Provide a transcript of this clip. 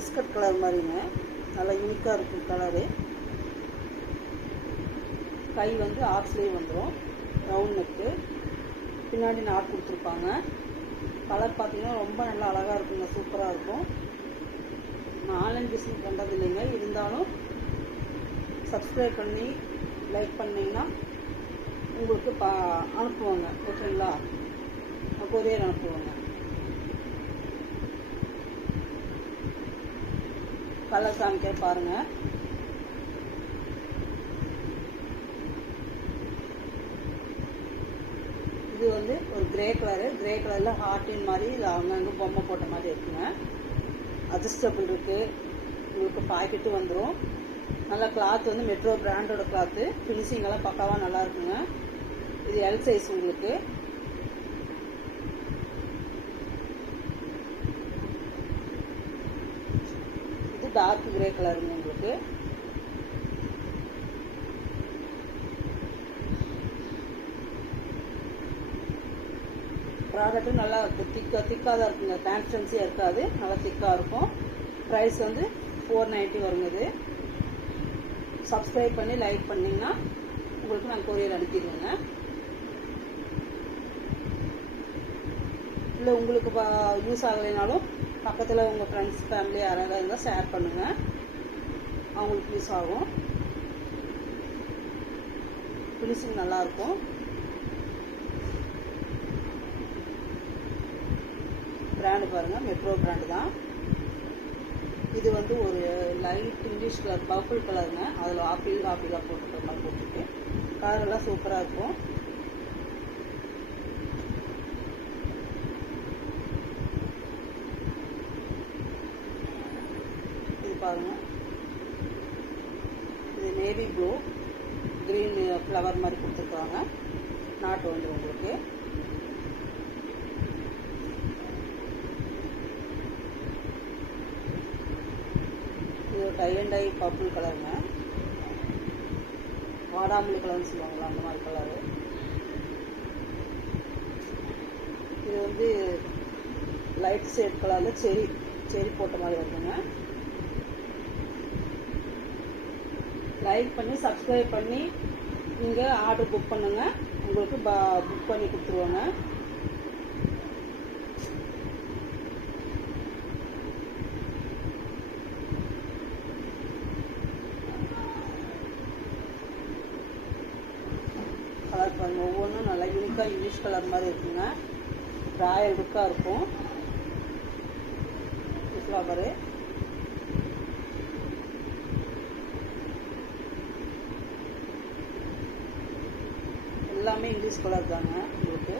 Biscuit colour மாதிரிங்க, நல்லா யூனிக்காக இருக்கும் கலரு. கை வந்து ஆஃப் ஸ்லீவ் வந்துடும், ரவுண்ட் நெக்கு, பின்னாடி நாட் கொடுத்துருப்பாங்க. கலர் பார்த்தீங்கன்னா ரொம்ப நல்லா அழகாக இருக்குங்க, சூப்பராக இருக்கும். நான் ஆன்லைன் பிஸ்னஸ் பண்ணுறது இல்லைங்க, இருந்தாலும் சப்ஸ்கிரைப் பண்ணி லைக் பண்ணிங்கன்னா உங்களுக்கு அனுப்புவாங்க, ஓகேங்களா? கொரியர் அனுப்புவாங்க. கலர் காமிக்க பாருங்கள். இது வந்து ஒரு கிரே கலரு, கிரே கலரில் ஹார்ட்டின் மாதிரி அங்கங்கே பொம்மை போட்ட மாதிரி இருக்குங்க. அட்ஜஸ்டபிள் இருக்குது, உங்களுக்கு பாக்கெட்டு வந்துடும். நல்லா கிளாத் வந்து மெட்ரோ பிராண்டோட கிளாத்து, ஃபினிஷிங் எல்லாம் பக்காவாக நல்லா இருக்குங்க. இது எல் சைஸ் உங்களுக்கு. இது டார்க் கிரே கலருங்க உங்களுக்கு. ப்ராடக்ட்டும் நல்லா திக்காக தான் இருக்குங்க, டிரான்ஸ்பரன்சியாக இருக்காது, நல்லா திக்காக இருக்கும். ப்ரைஸ் வந்து 490 வருங்க. இது சப்ஸ்கிரைப் பண்ணி லைக் பண்ணிங்கன்னா உங்களுக்கு நான் கொரியர் அனுப்பிடுவேங்க. இல்லை உங்களுக்கு யூஸ் ஆகலைனாலும் பக்கத்தில் உங்கள் ஃப்ரெண்ட்ஸ் ஃபேமிலி யாராவது இருந்தால் ஷேர் பண்ணுங்கள், அவங்களுக்கு யூஸ் ஆகும். ஃபினிஷிங் நல்லாயிருக்கும். பிராண்டு பாருங்கள், மெட்ரோ பிராண்டு தான். இது வந்து ஒரு லைட் இங்கிலீஷ் கலர், பர்பிள் கலருங்க. அதில் ஆப்பிளாக போட்டுருக்க மாதிரி போட்டுருக்கு. கலரெல்லாம் சூப்பராக இருக்கும். இது பாருங்கள், இது நேவி ப்ளூ க்ரீன் ஃப்ளவர் மாதிரி கொடுத்துருக்காங்க. நாட்டு வந்துடும் உங்களுக்கு. டை அண்ட் டை பர்பிள் கலருங்க, வாடாமல்லி கலர்னு சொல்லுவாங்களா அந்த மாதிரி கலரு. இது வந்து லைட் ஷேட் கலரில் செரி போட்ட மாதிரி இருக்குங்க. லைக் பண்ணி சப்ஸ்கிரைப் பண்ணி நீங்கள் ஆர்டர் புக் பண்ணுங்கள், உங்களுக்கு புக் பண்ணி கொடுத்துருவாங்க. கலர் பாருங்கள், ஒவ்வொன்றும் நல்லா யூனிக்காக இங்கிலீஷ் கலர் மாதிரி இருக்குங்க. ராயல் லுக்காக இருக்கும் ஃப்ளவரு. எல்லாமே இங்கிலீஷ் கலர் தாங்க உங்களுக்கு.